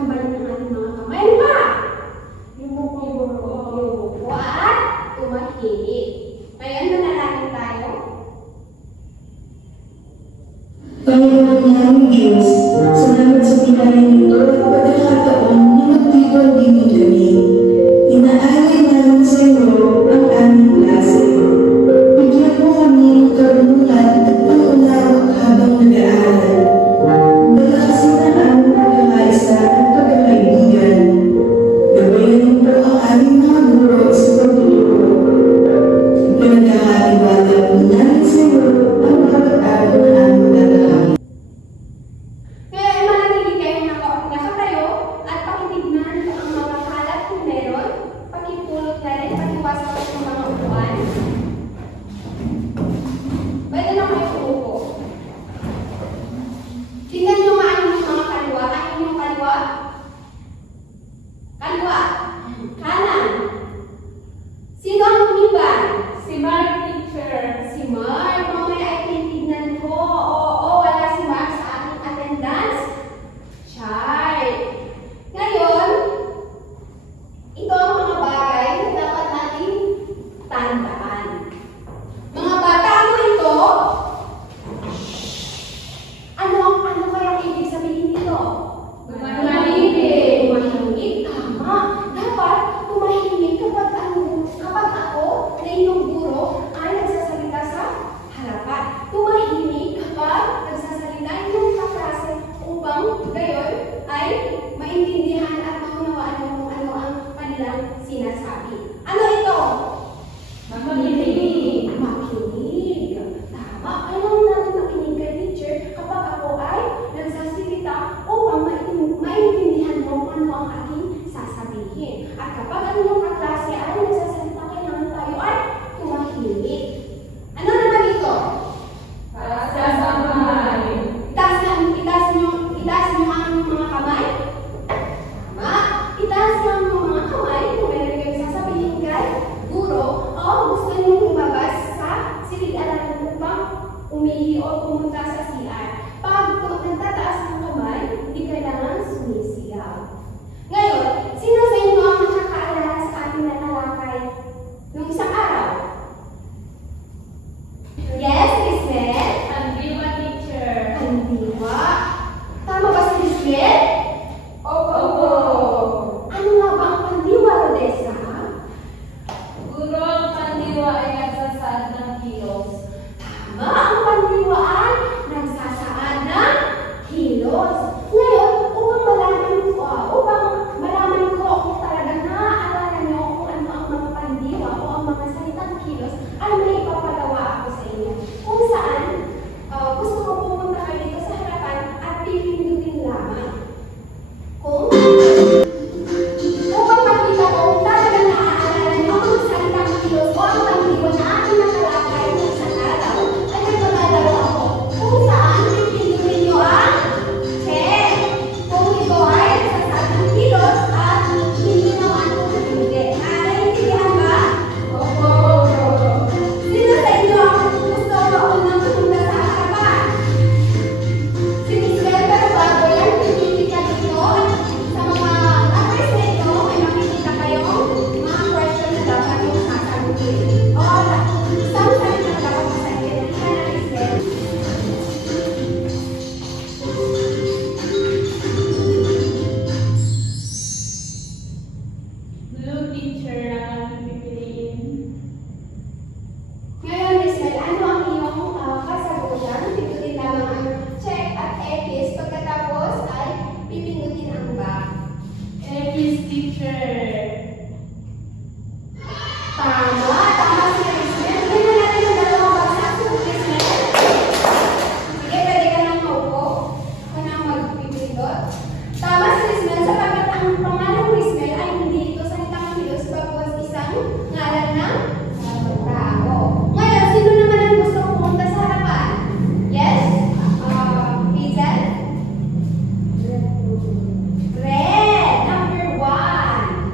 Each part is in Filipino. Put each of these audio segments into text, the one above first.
tambalan ng ating mga kamay. Ano ba? Yumuko at tumahimik. Ngayon, manalangin tayo. Panginoon namin Diyos, salamat sa pinahin ito at pagkakataon na magtibay-ibig kami. Inaalay namin sa iyo ang aming klase. Bigyan mo kami ng karunungan at pangunawa habang nag-aaral. Balakasin ang aming pagkakaisa at pagkakaibigan. Gabayan mo po ang aming mga guro sa pagtuturo. Pinagkakatiwala po namin sa iyo ang pag-aaral na aming lalaki. Ngayon, manatili kayong nakatayo at pakitignan kung ang mga kalat kung meron. Pakipulot na rin, pakiwasan ng mga upuan. Pwede na kayo umupo. Tingnan nyo nga ang mga kaliwa. Ano yung kaliwa? Kaliwa. Kanan. Sino ang lumiban? Si Mark, teacher. Si Mark. Mamaya ay tinitignan ko. Oo, wala si Mark sa ating attendance chart. Ngayon, ito ang mga bagay na dapat natin tandaan. Mga bata, ano ito? Ano kaya ibig sabihin nito? Tumahimik. Tumahimik, tama. Dapat tumahimik kapag ako na inyong guro ay nagsasalita sa harapan. Tumahimik kapag nagsasalita inyong kaklase upang gayon ay maintindihan at maunawaan mo kung ano ang kanilang sinasabi. Ano ito? Makinig. Makinig. Tama. Kailangan natin makinig kay teacher kapag ako ay nagsasalita upang maintindihan mo kung ano ang aking sasabihin. At kapag ang iyong kaklase ay nagsasalita, kailangan tayo ay tumahimik. Ano naman ito? Sasabay. Itaas niyo ang mga kamay. Tama. Itaas niyo ang mga kamay kung meron kayong sasabihin kay guro o gusto niyo lumabas sa silid-aralan upang umihi o pumunta sa CR. Pag nagtataas ng kamay, hindi kailangan sumisigaw. Ngayon, sino sa inyo ang nakakaalala sa ating natalakay nung isang araw? Yes, Miss Mel? Ang diwa, teacher. Pandiwa. Tama ba si Miss Mel? Opo. Ano nga ba ang pandiwa, Rodessa? Guro, ang pandiwa ay nagsasaad ng kilos. Tama, ang pandiwa ay nagsasaad ng kilos. Ngayon, upang malaman ko kung talagang naaalala niyo kung ano ang mga pandiwa o ang mga salitang kilos, ay may ipapagawa ako sa inyo. Kung saan, gusto ko pumunta kayo dito sa harapan at pipindutin lamang. Upang makita ko kung talagang naaalala niyo ang mga salitang kilos o ang pandiwa na aking nakalakay ng isang araw, ay may magagawa ako. Kung saan, pipindutin niyo ang check. Kung ito ay nagsasaad ng kilos at hindi naman kung hindi. Naiintindihan ba? Opo. Sino sa inyo ang gusto maunang pumunta sa harapan? Si Miss Mel, pero bago yan, pipili ka dito at sa mga apples na ito, may makikita kayong mga question na dapat yung sasagutin. O, isang salita na dapat sasagutin. Halika na, Miss Mel. Blue, teacher, ang pipiliin. Ngayon, Miss Mel, ano ang iyong kasagutan? Pindutin lamang ang check at X. Pagkatapos ay pipindutin ang back. Ekis, teacher. Tama. Tama si Miss Mel. Tingnan natin ang dalawang bagsak si Miss Mel. Sige, pwede ka nang maupo. Ako na ang magpipindot. Tama si Miss Mel sapagkat ang pangalan ni Miss Mel ay hindi ito salitang kilos bagkus isang ngalan ng tao. Ngayon, sino naman ang gusto pumunta sa harapan? Yes? Hazel? Red. Number 1.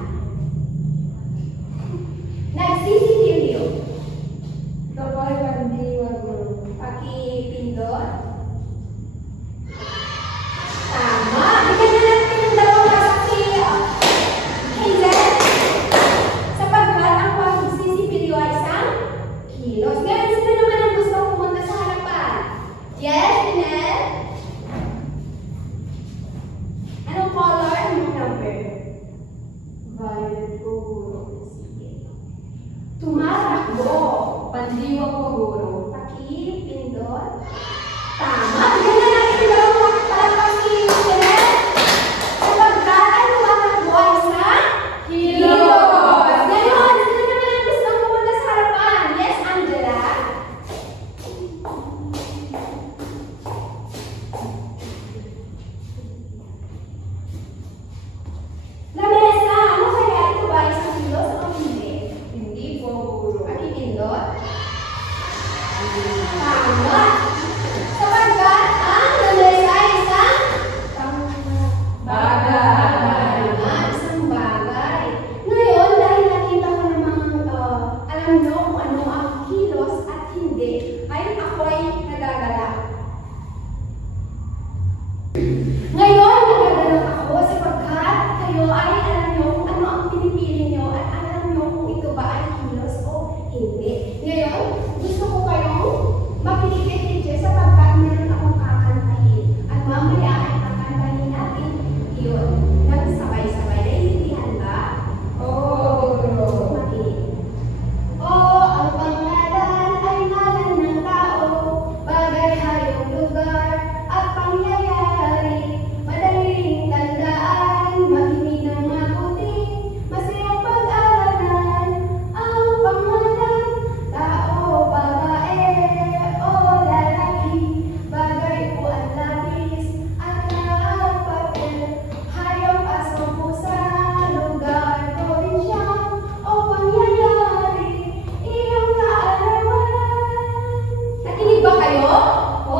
Tambo. Pandiwa po, guro. Takip, pindot. Tama. Bigyan na natin yung dalawang palakpak si Jeanette. Sapagkat ang tumatakbo ay isang kilos. Ngayon, sino naman ang gustong pumunta sa harapan? Yes, Angela? Lamesa, ano kaya ito ba? Isang kilos o hindi? Hindi po, guro. Pakipindot? Tama. Sapagkat ang lamesa ay isang Bagay. isang bagay. Ngayon, dahil nakita ko namang alam nyo kung ano ang kilos at hindi, ay ako ay nagagalak. Ngayon, nagagalak ako sapagkat kayo ay alam nyo kung ano ang pinipili nyo at alam nyo kung ito ba ay kilos o hindi. Ngayon, gusto ko kayong makinig kay teacher sapagkat meron akong kakantahin. At mamaya ay kakantahin natin yun nang sabay-sabay. Naiintindihan ba? Oo, guro. Makinig. Ang pangalan ay ngalan ng tao, bagay, hayop, lugar, at pangyayari. Madaling tandaan, makinig ng mabuti, masayang pag-aralan. Ang pangalan, tao, babae, o lalaki, bagay po at lapis, at lahat papel, hayop, aso, pusa, lugar, probinsya, o pangyayari, iyong kaalaman. Nakinig ba kayo?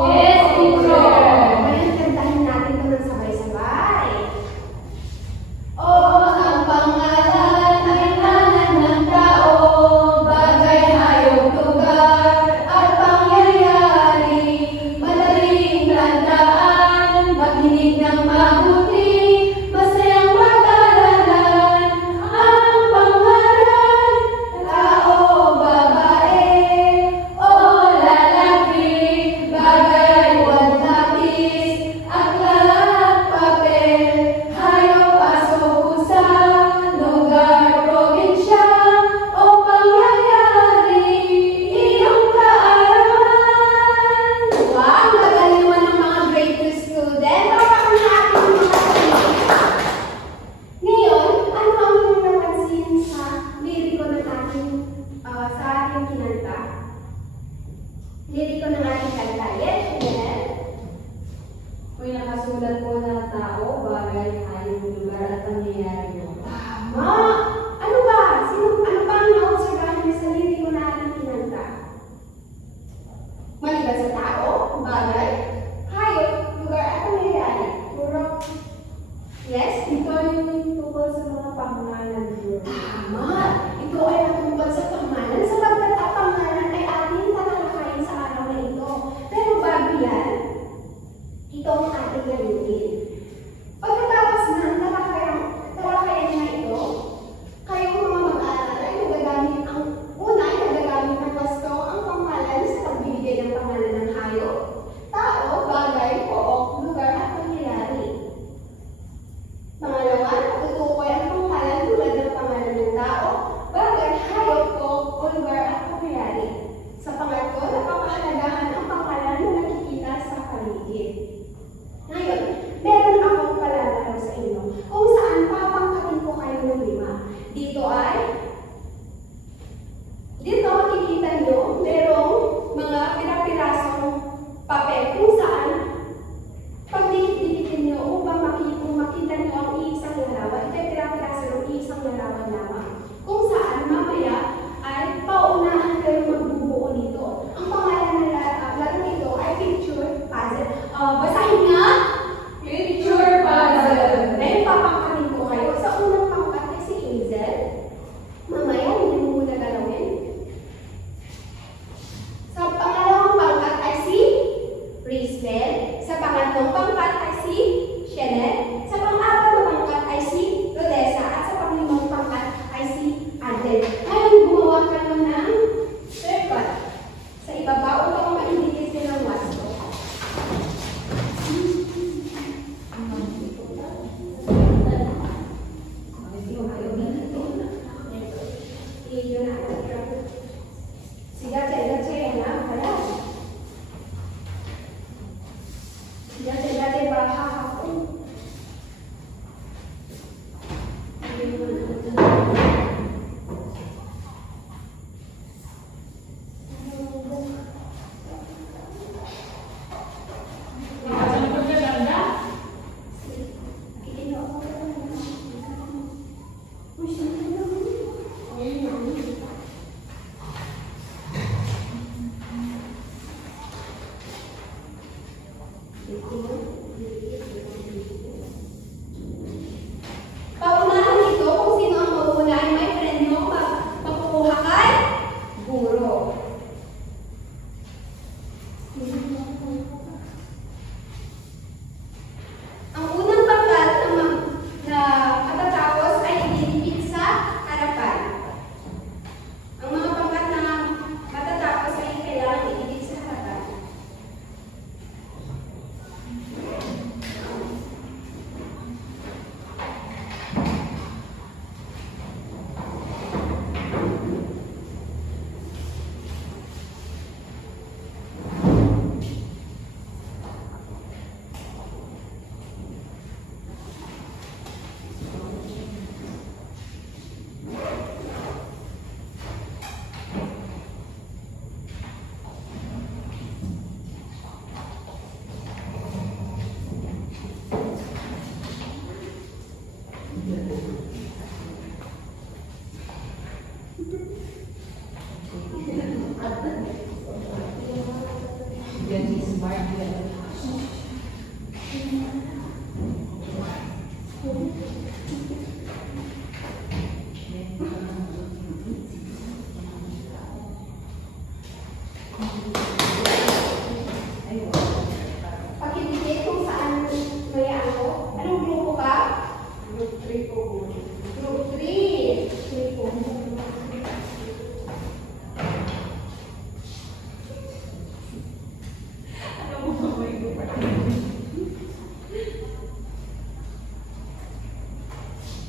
Yes, teacher. Ngayon, kantahin natin ito ng sabay-sabay. Ang pangalan ay ngalan ng tao, bagay, hayop, lugar, at pangyayari. Madaling tandaan, makinig ng mabuti, masayang pag-aralan. Ang pangalan, tao, babae, o lalaki, bagay, buwan, lapis, aklat, papel, hayop, aso, pusa, lugar, probinsya, o pangyayari, iyong kaarawan. Wow, magaling naman ng mga grade 2 student. Papakan na ating mga kapatid. Ngayon, ano ang inyong napansin sa liriko ng ating, sa ating kinanta? Liriko ng ating kanta. Yes, Chanel? May nakasulat po na tao, bagay, hayop, lugar, at pangyayari mo. Tama! Ano ba? Ano pa ang na-obserbahan niyo sa liriko na ating kinanta? Maliban sa tao, bagay, hayop, lugar, at pangyayari. Guro, Yes? ito yung tungkol sa mga pangalan, guro. Tama! Ito ay natungkol sa pangalan sapagkat ang pangalan ay ating tatalakayin sa araw na ito. Pero bago yan, ito ang ating gamitin. Pagkatapos ng talakayan na ito, kayong mga mag-aaral ay magagamit ang una ay magagamit ng wasto ang pangalan sa pagbibigay ng pangalan ng hayop, tao, bagay, pook, lugar, at pangyayari. Pangalawa, tutukoy ang pangalan tulad ng pangalan ng tao,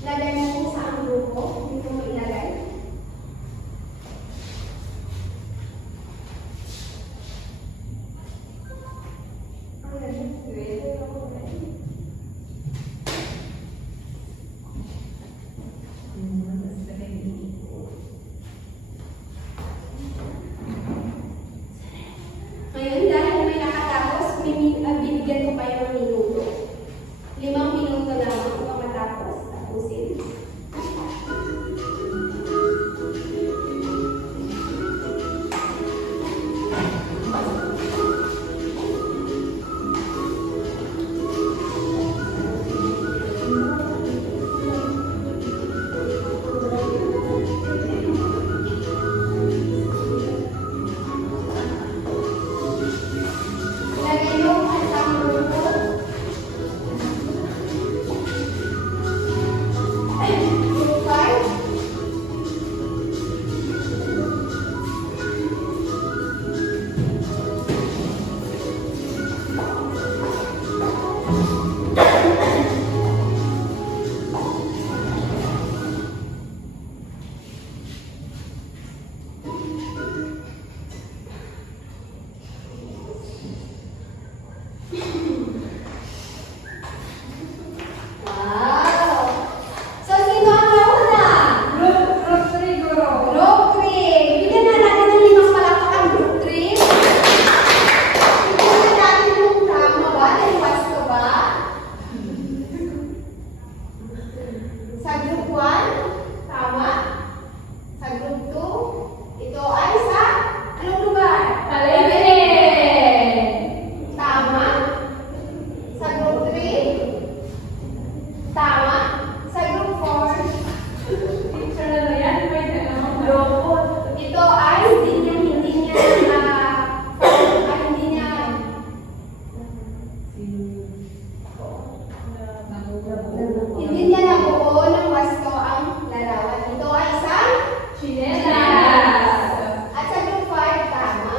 Lagay mo kung saan grupo. Dito mo ilagay. Ngayon, dahil may nakatapos, binigyan ko kayo ng minuto. 5 minuto lamang kung matapos. Tapusin. Lagay mo ang isang grupo. Group 5. Wow! So, sino ang nauna? Group 3, guro. Group 3. Bigyan na natin ng 5 palakpakan group 3. Bigyan na natin yung tama ba? Naliwas ko ba? Sa group 1, tama. Sa group 2, ito ay sa anong lugar? Palengke. Tama. Sa group 3, tama. Sa group 4, Picture na lang yan. May tanong. robot. Ito ay hindi niya hindi niya nabuo ng wasto ang larawan. Ito ay isang Chinelas. at sa group 5, tama.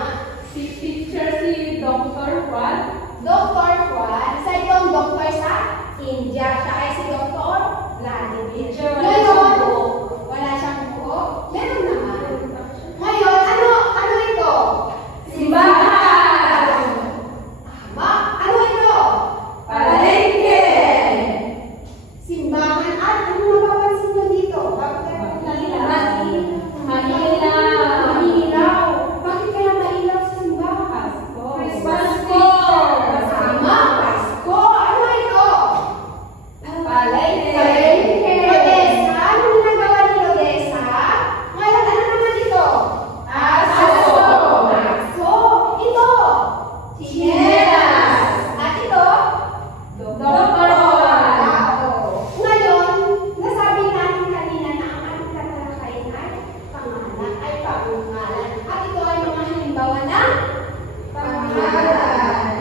Si picture si Dr. Juan. Dr. Juan, isa itong doktor sa India. Siya ay si Dr. Vladimir. Sure, wala Ngayon, siyang buhok. wala siyang buhok. Meron naman. Ngayon, ano ito? Simbahan. Tama. Ano ito? Palengke. Simbahan. At ano napapansin nyo dito? Bakit kaya mailaw? Bakit kaya mailaw sa simbahan? Pasko. Tama. Pasko. Ano ito? Palengke. Rodessa. Ano ginagawa ni Rodessa? Ngayon, ano naman ito? Aso. Aso. Ito. Chinelas. At ito? Dr. Juan. Tao. Ngayon, nasabi natin kanina na ang ating tatalakayin ay pangalan, ay pangalan. At ito ay mga halimbawa ng pangalan.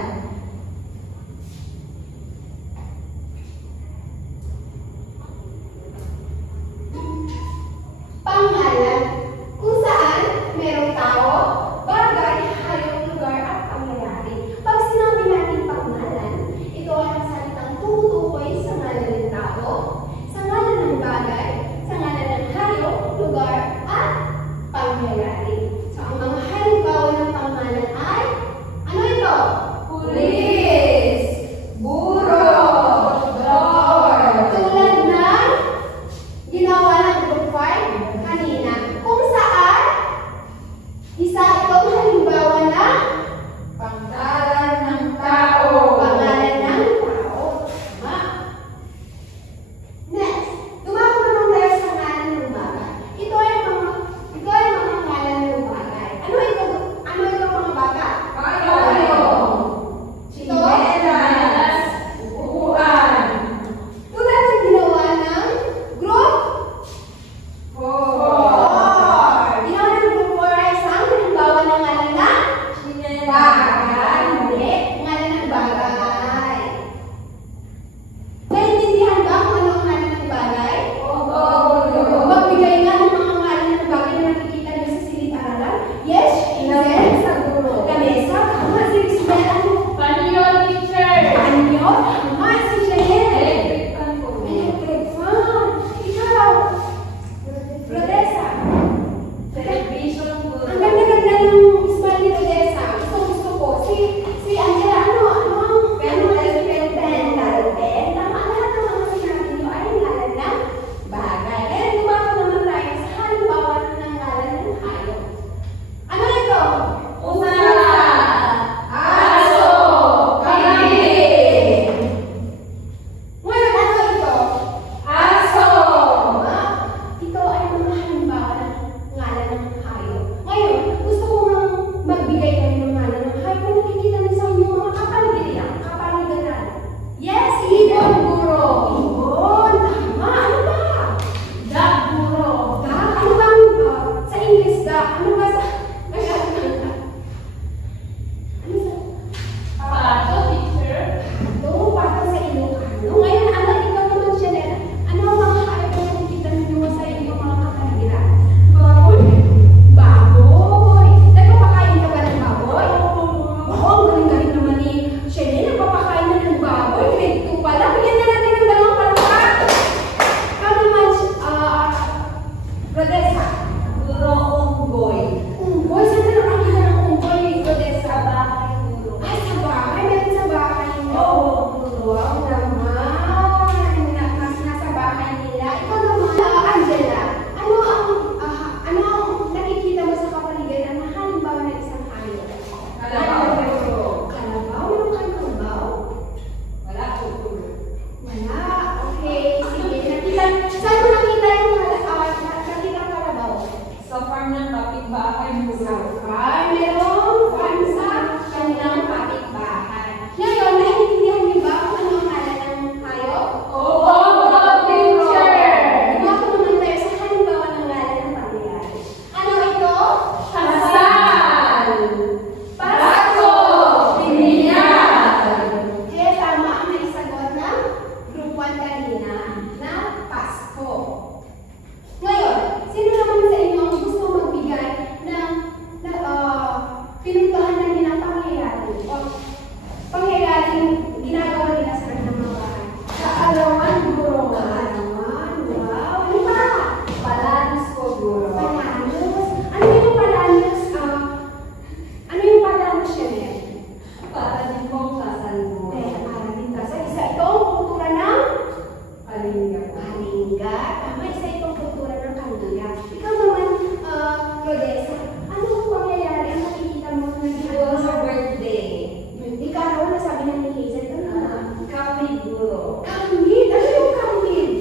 kalinga. Tama, isa itong kultura ng kalinga. Ikaw naman, Rodessa, ano ang pangyayari ang nakikita mo na ginagawa Sa birthday. Ikaw, nasabi na ni Hazel, ano na? Kami guro. Kamid? Ano yung kamid?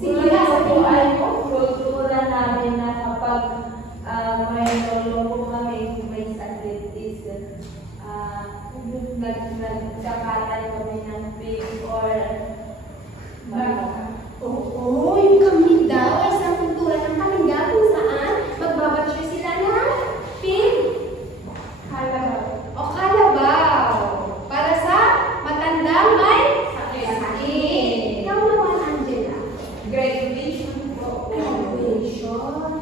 Sige, sabihin ay mo. kultura namin na kapag may lolo kami, may sakritis, nagkakatay kami ng pig or Oo, yung kamid daw ay isang kultura ng kalinga kung saan magbabatsyo sila ng pig. O kalabaw. Para sa matandang may sakit. Ikaw naman, Angela. graduation po. Graduation.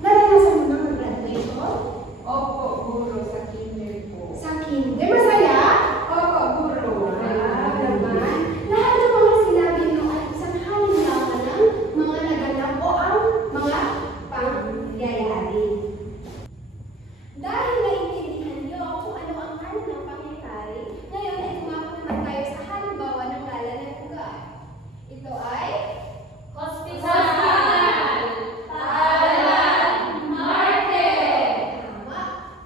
Naranasan mo ng graduation? Opo, guro sa kinder po. Sa kinder. Masaya? Opo, guro. Naman. Lahat ng mga sinabi nyo ay isang halimbawa ng mga naganap o ang mga pangyayari. Dahil naiintindihan nyo kung ano ang kanan ng pangyayari, ngayon ay tumako naman tayo sa halimbawa ng ngalan ng lugar. Ito ay Hospital! tama.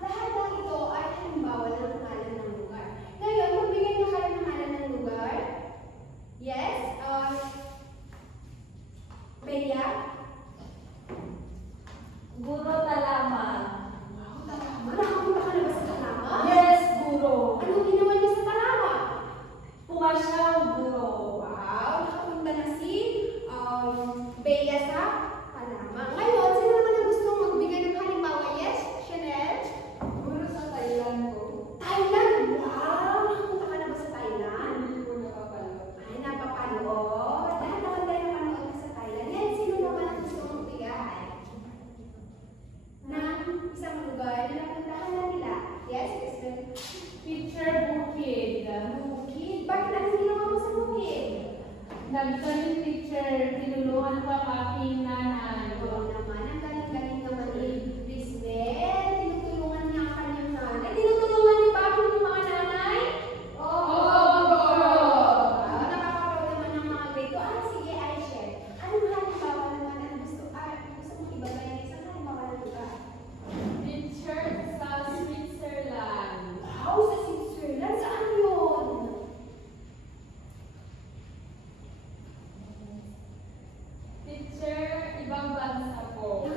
Lahat ng ito ay halimbawa ng ngalan ng lugar. Ngayon, magbigay nyo kayo ng ngalan ng lugar. Yes? Bea? Guro Talama. Talama? Nakapunta ka na ba sa Talama? Yes, guro. Anong ginawa niya sa Talama? Pumasyaw, guro. Wow! Nakapunta na si Bea sa Talama. Ngayon, sino naman ang gustong magbigay ng halimbawa? Yes? Chanel? Guro sa Thailand po. Thailand? Wow! Nakapunta ka na ba sa Thailand? Hindi po nakapalo. Ay, napapanood. Lahat naman tayo napanood na sa Thailand. Yan, sino naman ang gusto mong bigay? Ng isang lugar na napuntahan na nila. Yes, Kristen? Teacher Bukid. Bukid. Bakit ang ginawa mo sa Bukid? Nagsaling teacher, tinulungan ko ang aking nanay. Oo naman, ang galing-galing naman ni Lisbeth. Tinutulungan niya ang kanyang nanay. Tinutulungan niyo ba ang inyong mga nanay? Oo, Nakakaroon naman ng mga grade. Sige, I share. Anong halimbawa naman ang gusto mong ibagay ng isang halimbawa ng lugar? teacher sa Switzerland. Wow, sa Switzerland. Saan yun? Teacher, ibang bansa po.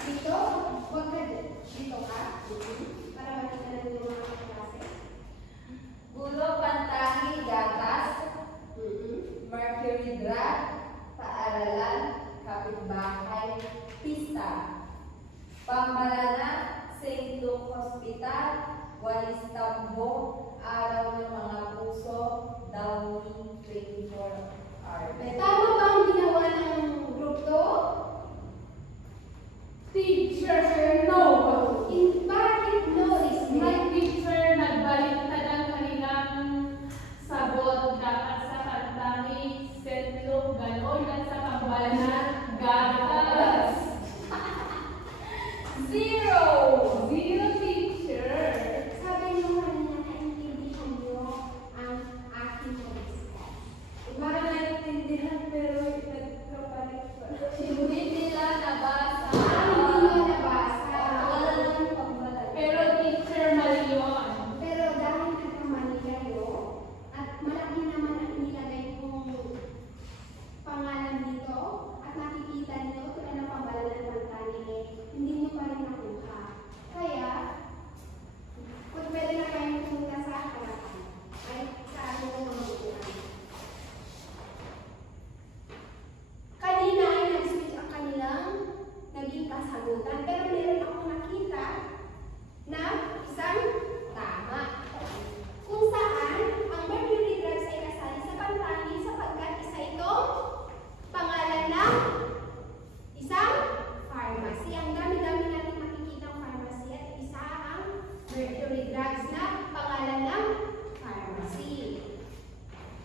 Dito, huwag ka dito ka. Para makita natin yung mga klase. Gulo, pantangi, gatas, mercury drug, paaralan, kapitbahay, pista. Pambalana, St. Luke Hospital, Walis Tambo, Araw ng Mga Puso, Downing 24 hours. Tama ba ang ginawa ng group to? Teacher, no. Bakit no is My teacher nagbaliktad ang kanilang sabot. Dapat sa kantangi, setlog, gano'n, at sa pambalana, gatas. Zero teacher. Sabi niyo kanina naintindihan niyo ang aking mag-discuss. Para naintindihan pero nagkapalit pa. Hindi nila nabasa. Hindi niyo nabasa. Wala lang pambalana. Pero teacher, mali yun. Pero dahil nagkamali kayo, at malaki naman ang nilagay kong pangalan dito, at nakikita niyo kung ano pambalala ng pantani, hindi niyo pa rin nakuha. Kaya, kung pwede na kayong pumunta sa harapan, ay sa ating mga magutuhan. Kanina ay nag-switch ang kanilang naging kasagutan, pero meron akong nakita na isang tama. Kung saan ang mercury drugs ay kasali sa pantani sapagkat isa itong pangalan ng isang pharmacy. Ang dami-dami natin makikita ang pharmacy at isa ang mercury drugs na pangalan ng pharmacy.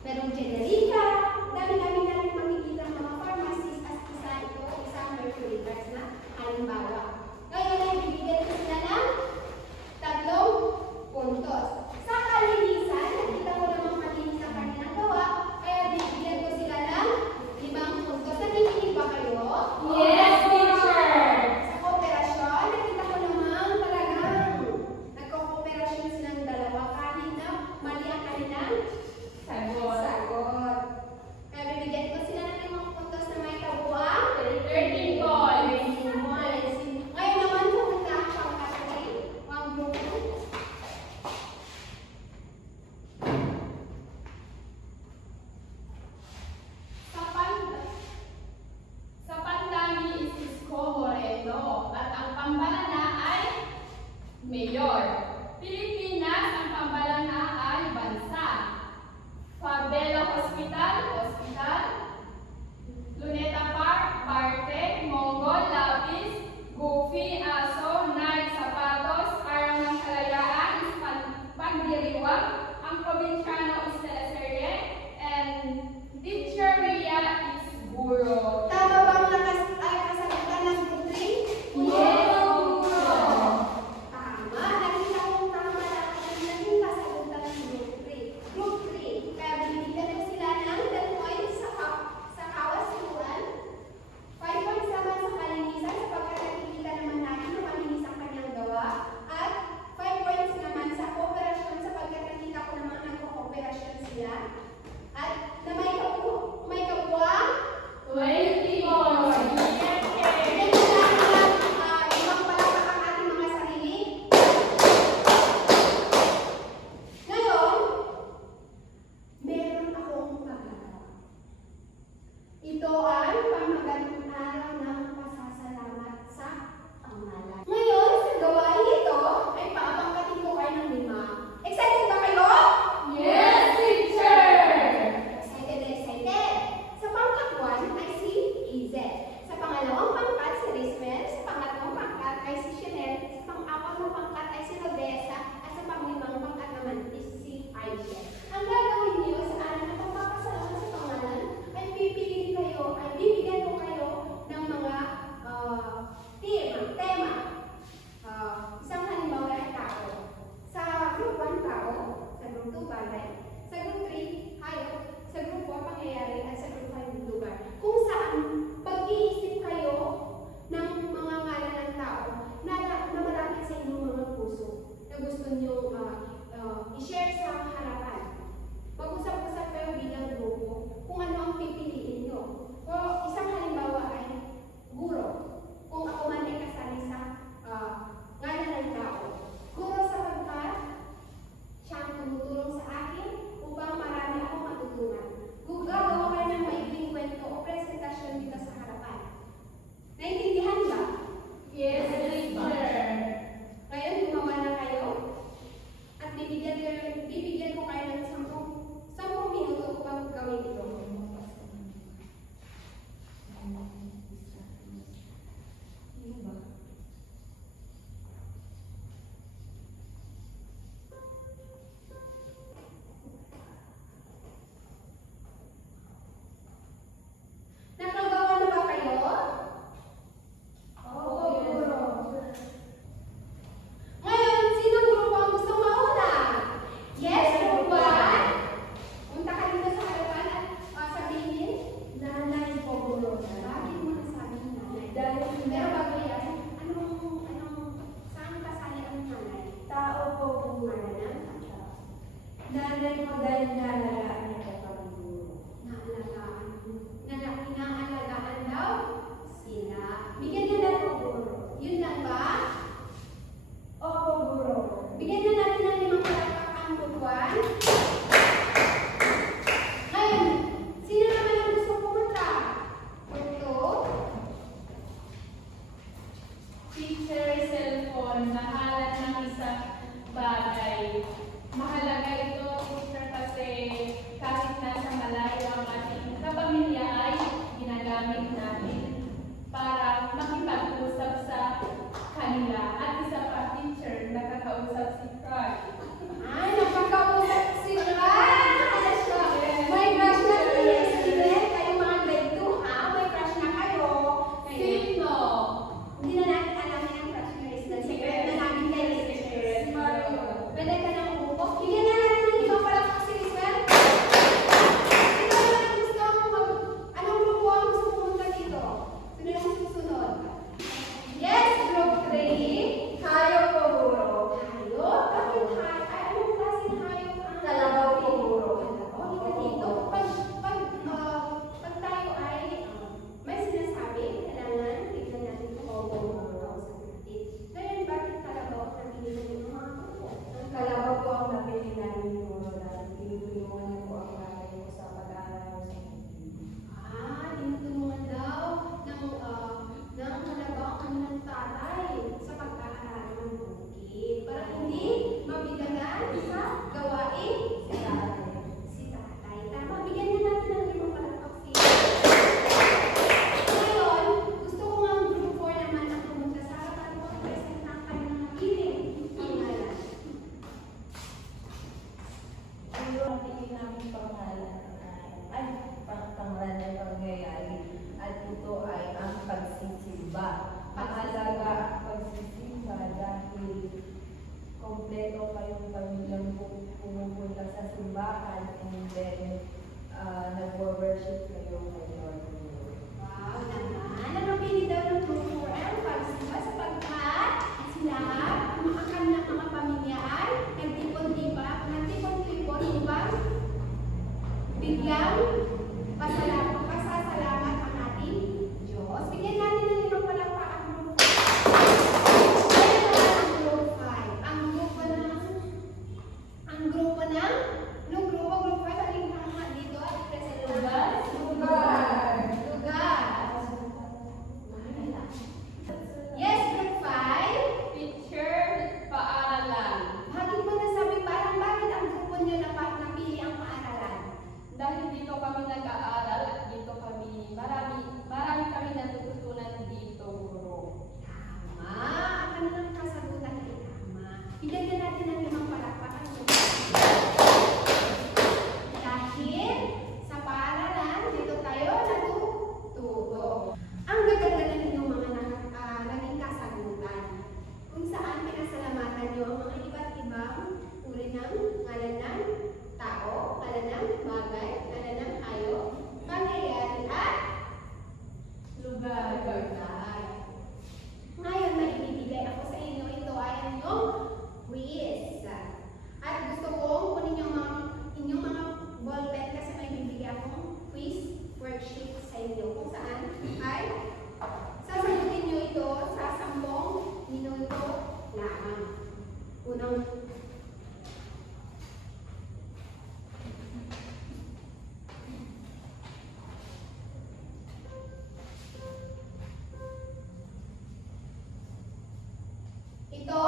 Merong generica, dami-dami natin makikita ang mga pharmacies at isa ito, isang mercury drugs na halimbawa. Ngayon ay bibigyan ko sila ng 3 puntos. Sa kalinisan, nakita ko namang malinis ang kanilang gawa, kaya bibigyan ko sila ng 5 puntos. Nakikinig ba kayo? Yes, teacher. Sa kooperasyon, nakita ko namang talagang nagko-kooperasyon silang dalawa kahit na mali ang kanilang Sagot. sagot. Kaya bibigyan ko sila ng 5 puntos na may kabuuan 13 points. Ngayon naman pumunta ang pangkatay, ang grupo. Sa pantangi is Isko Moreno at ang pambalana ay Mayor. Pilipinas, ang pambalana ay bansa. Fabela Hospital, Luneta Park, Parte, Mongol, Lapis, Goofy, Aso, Night, Sapatos, Araw ng Kalayaan is Pagdiriwang, ang probinsyano is Teleserye, and Teacher Ria is Guro. Tama bang kasagutan ng group 3? Yes, Tama. Nakita kong tama na ang naging kasagutan ng group 3. Group 3. Kaya binibigyan ko sila ng rin po dahil naalagaan niyo po kami guro. Inaalagaan daw sila. Bigyan na natin guro. Yun lang ba? Opo, guro. Bigyan na natin ng 5 palakpak ang buwan. Ngayon, sino naman ang gusto pumunta? Ito. Teacher, cellphone, mahalan ng isang bagay. Mahalaga ito, teacher, kasi kahit nasa malayo ang ating kapamilya ay ginagamit natin para makipag-usap sa kanila. At isa pa, teacher, nakakausap si Crush. Ay, nakakausap si Crush! May crush na kayo, student. Kayo mga grade 2, ha? May crush na kayo. Sino? Hindi na natin alam yung crush nyo is the secret na namin kayo is secret. Pwede ka nang umupo. Bigyan na natin ng 5 palakpak si Rizal. Ito naman ang gusto mo. Anong grupo ang gusto pumunta dito? Sino yung susunod? Yes, group 3. Tayo po, guro. Hayop? Bakit hayop? Ay, anong klaseng hayop ang Kalabaw po, guro. Kalabaw? Hindi ka dito. Pag tayo ay may sinasabi, kailangan tignan natin kung ano ang kausap natin. Ngayon, bakit kalabaw ang nabili ng mga grupo? Ang kalabaw po ang napili namin guro dahil tinutulungan niyo po ang nanay ko sa pag-aaral sa Tinutulungan daw ng kalabaw ang kanilang tatay sa pag-aaral ng bukid. Para hindi mabigagan sa gawain si tatay. Tama, bigyan na natin ng 5 palakpak si Ngayon, gusto ko nga ang group 4 naman ang pumunta sa harapan ko at present ang kanilang napili. Pangalan. Guro, ang tingin namin pangalan ay pangalan ng pangyayari at ito ay ang pagsisimba. Mahalaga ang pagsisimba dahil kompleto kayong pamilyang pumupunta sa simbahan and then nag-worship kayo kay Lord. Wow, naman. Ang napili daw ng group 4 ay ang pagsimba sapagkat sila, ang kanilang mga pamilya ay nagtipon-tipon upang bigyang pasasalamat ang ating Diyos. Bigyan natin ng 5 palakpak ang group 4. Ngayon naman ang group 5. Ang grupo ng anong grupo? Group 5, aling tama dito at i-present natin. Lugar. Yes, group 5. Teacher, paaralan. Bakit mo nasabi parang bakit ang grupo nyo napili ang paaralan? Dahil dito kami nag-aaral at dito kami, marami kami natututunan dito, guro. Tama. Ang kanilang kasagutan ay tama. Bigyan natin ng 5 palakpak ang group 5. Dahil sa paaralan, dito tayo natututo. Ang gaganda ng inyong mga naging kasagutan. Kung saan pinasalamatan nyo ang mga iba't ibang uri ng ngalan ng tao, ngalan ng bagay, ngalan ng hayop, pangyayari at lugar. Ngayon, may ibibigay ako sa inyo. Ito ay ang inyong quiz. At gusto kong kunin inyong mga ballpen kasi may bibigay akong quiz worksheet sa inyo kung saan ay sasagutin nyo ito sa 10 minuto lamang. Unang ito